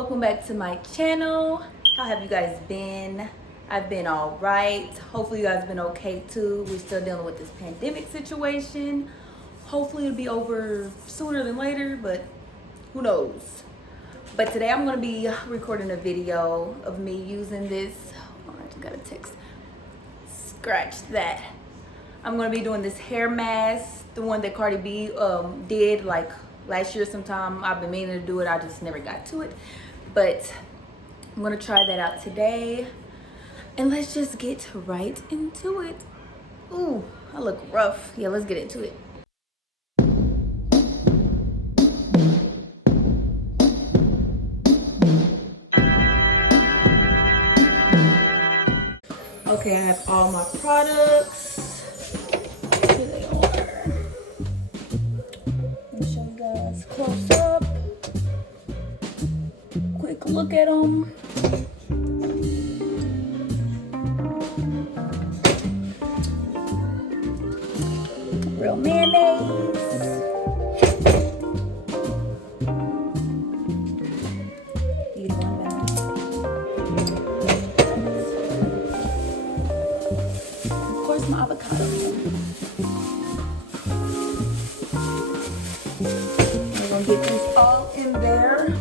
welcome back to my channel. How have you guys been? I've been all right. Hopefully you guys been okay too. We're still dealing with this pandemic situation. Hopefully it'll be over sooner than later, but who knows. But today I'm gonna be recording a video of me using this. Oh, I just got a text. Scratch that. I'm gonna be doing this hair mask, the one that Cardi B did like last year sometime. I've been meaning to do it, I just never got to it. But I'm gonna try that out today. And let's just get right into it. Ooh, I look rough. Yeah, let's get into it. Okay, I have all my products. Here they are. Let me show you guys close up. Quick look at them. Real mayonnaise. Either one better. Of course, my avocado. We're gonna get these all in there.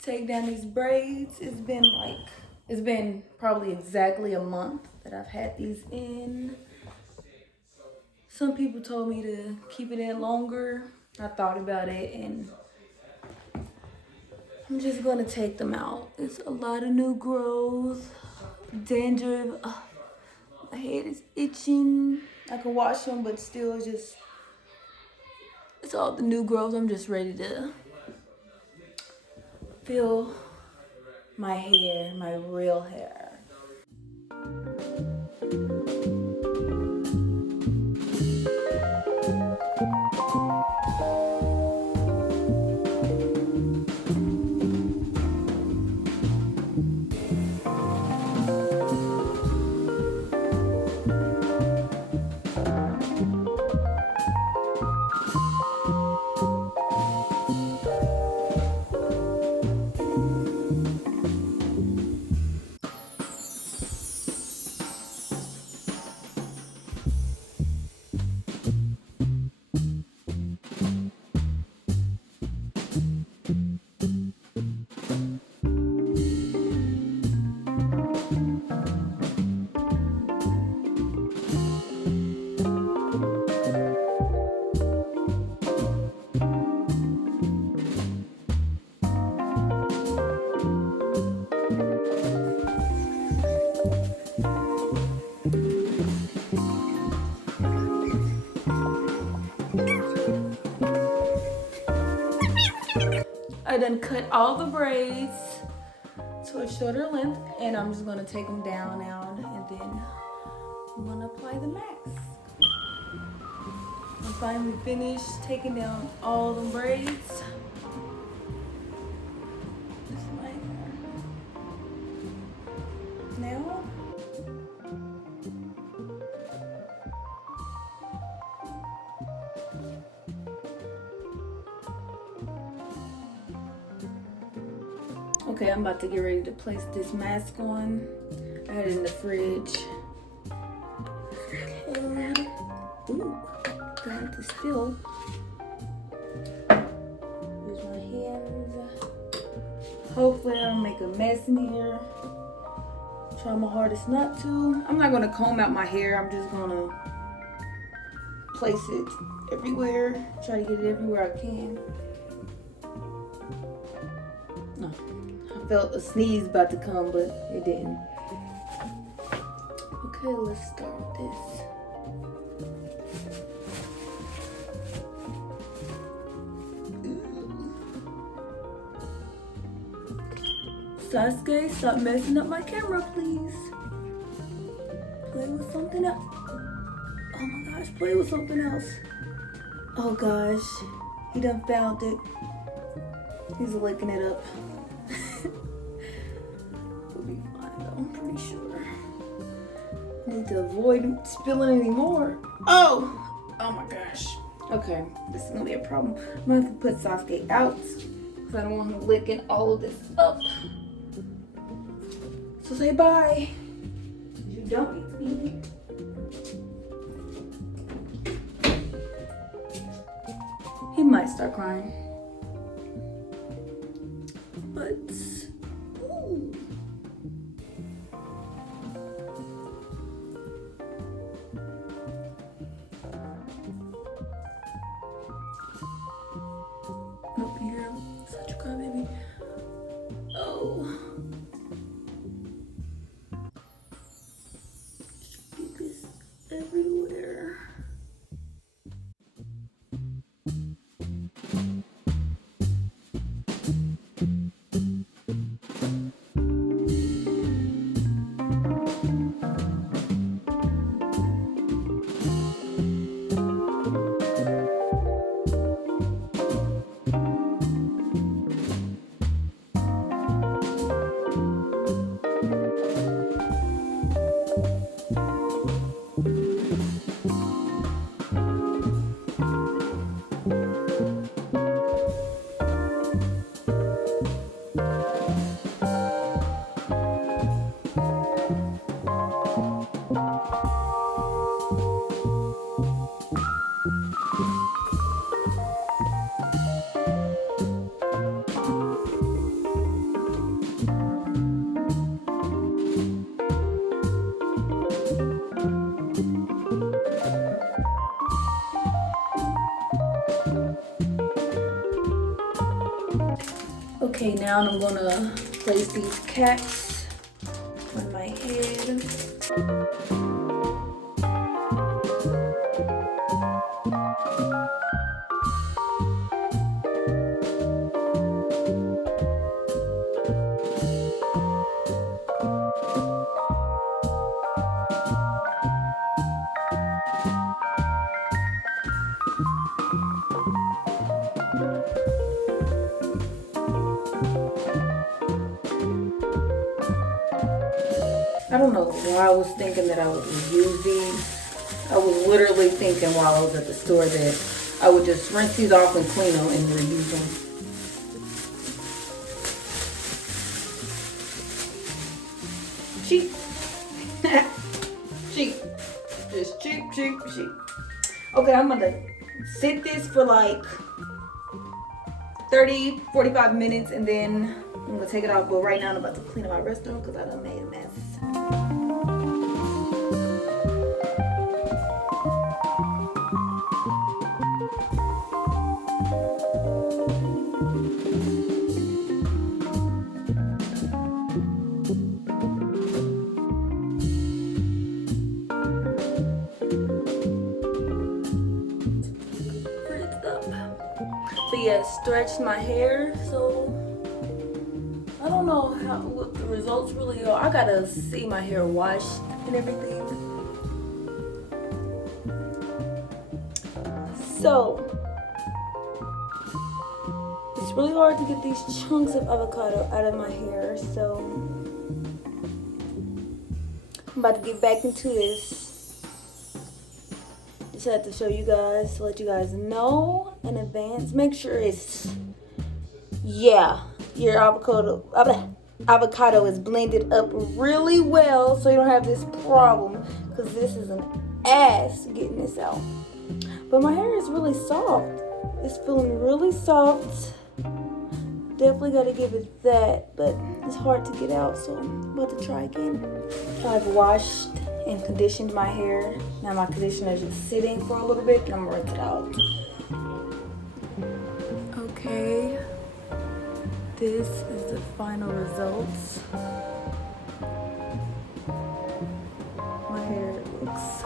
Take down these braids. It's been probably exactly a month that I've had these in. Some people told me to keep it in longer. I thought about it and I'm just gonna take them out. It's a lot of new growth, dandruff. My head is itching. I can wash them, but still it's all the new growth. I'm just ready to feel my hair, my real hair. done cut all the braids to a shorter length, and I'm just gonna take them down now, and then I'm gonna apply the mask. I'm finally finished taking down all the braids. This is my hair. Now, okay, I'm about to get ready to place this mask on. I had it in the fridge. Ooh, got to spill. Use my hands. Hopefully I don't make a mess in here. Try my hardest not to. I'm not gonna comb out my hair. I'm just gonna place it everywhere. Try to get it everywhere I can. No, I felt a sneeze about to come, but it didn't. Okay, let's start with this. Sasuke, stop messing up my camera, please. Play with something else. Oh my gosh, play with something else. Oh gosh, he done found it. He's licking it up. We'll be fine though, I'm pretty sure. Need to avoid spilling any more. Oh my gosh. Okay, this is gonna be a problem. I'm gonna have to put Sasuke out because I don't want him licking all of this up. So say bye. You don't need to be here. He might start crying. But, ooh. Up here, such a crybaby. Oh. Everywhere. Okay, now I'm gonna place these caps on my head. I don't know why I was thinking that I would reuse these. I was literally thinking while I was at the store that I would just rinse these off and clean them and reuse them. Cheap. Cheap. Just cheap, cheap, cheap. Okay, I'm gonna sit this for like 30, 45 minutes and then I'm gonna take it off. But right now I'm about to clean up my restroom because I done made a mess. But really has stretched my hair, so I don't know what the results really are. I gotta see my hair washed and everything. So it's really hard to get these chunks of avocado out of my hair, so I'm about to get back into this. Just had to show you guys, to let you guys know in advance. Make sure it's, yeah, your avocado is blended up really well so you don't have this problem, because this is an ass getting this out. But my hair is really soft. It's feeling really soft. Definitely got to give it that, but it's hard to get out, so I'm about to try again. I've washed and conditioned my hair. Now my conditioner is just sitting for a little bit and I'm gonna rinse it out. Okay, this is the final results. My hair looks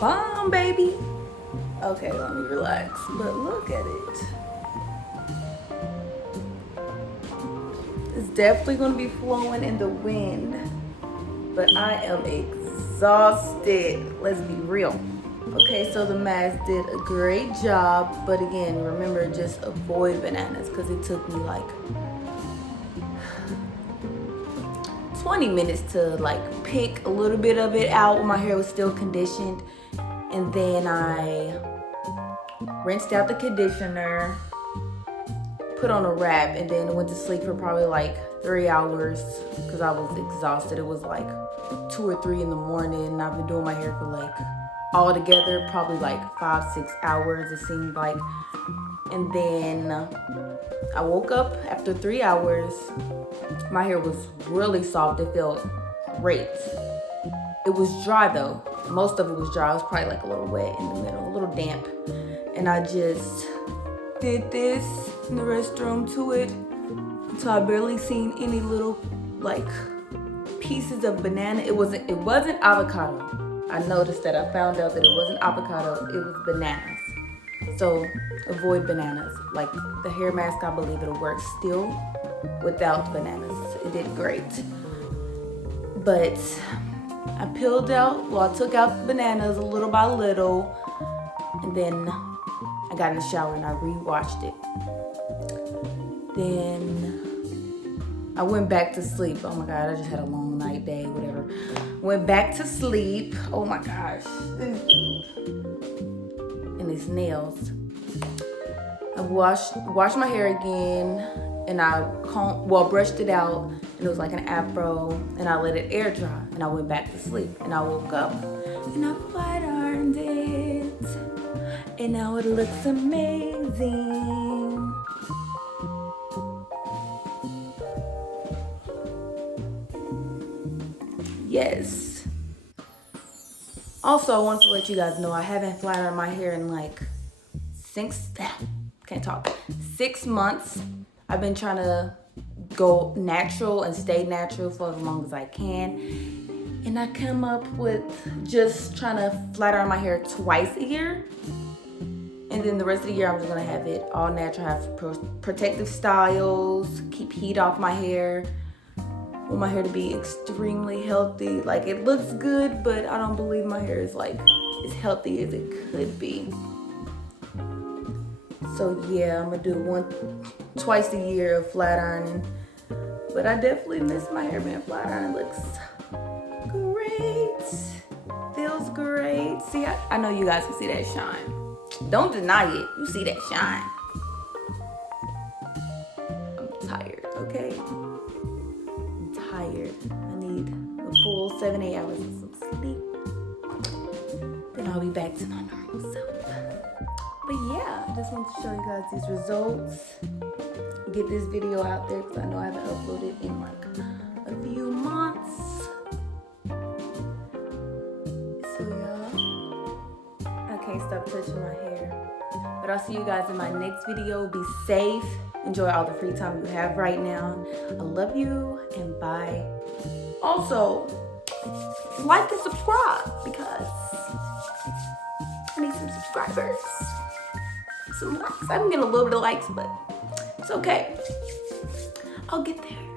bomb, baby. Okay, let me relax, but look at it. It's definitely gonna be flowing in the wind, but I am exhausted. Let's be real. Okay, so the mask did a great job, but again, remember, just avoid bananas, because it took me like 20 minutes to like pick a little bit of it out when my hair was still conditioned, and then I rinsed out the conditioner, put on a wrap, and then went to sleep for probably like 3 hours because I was exhausted. It was like 2 or 3 in the morning, and I've been doing my hair for like all together probably like 5-6 hours, it seemed like. And then I woke up after 3 hours. My hair was really soft. It felt great. It was dry though. Most of it was dry. It was probably like a little wet in the middle, a little damp. And I just did this in the restroom to it until I barely seen any little like pieces of banana. It wasn't avocado. I noticed that. I found out that it wasn't avocado, it was bananas. So avoid bananas. Like the hair mask, I believe it'll work still without bananas. It did great. But I peeled out, well, I took out the bananas little by little, and then I got in the shower and I re-washed it. Then I went back to sleep. Oh my God, I just had a long night, day, whatever. Went back to sleep. Oh my gosh. And his nails. I washed my hair again, and I brushed it out, and it was like an afro, and I let it air dry, and I went back to sleep. And I woke up and I flat ironed it, and now it looks amazing. Yes. Also, I want to let you guys know I haven't flat ironed my hair in like 6 months. I've been trying to go natural and stay natural for as long as I can. And I come up with just trying to flat iron my hair twice a year. And then the rest of the year, I'm just gonna have it all natural, have protective styles, keep heat off my hair. I want my hair to be extremely healthy. Like, it looks good, but I don't believe my hair is like as healthy as it could be. So yeah, I'm gonna do twice a year of flat ironing. But I definitely miss my hair being flat ironed. It looks great. Feels great. See, I know you guys can see that shine. Don't deny it. You see that shine. I'm tired, okay? I'm tired. I need a full 7-8 hours of some sleep. Then I'll be back to my normal self. But yeah, I just want to show you guys these results. Get this video out there because I know I haven't uploaded in like a few months. So y'all, I can't stop touching my hair. But I'll see you guys in my next video. Be safe. Enjoy all the free time you have right now. I love you and bye. Also, like and subscribe because I need some subscribers. some likes. I'm getting a little bit of likes, but it's okay. I'll get there.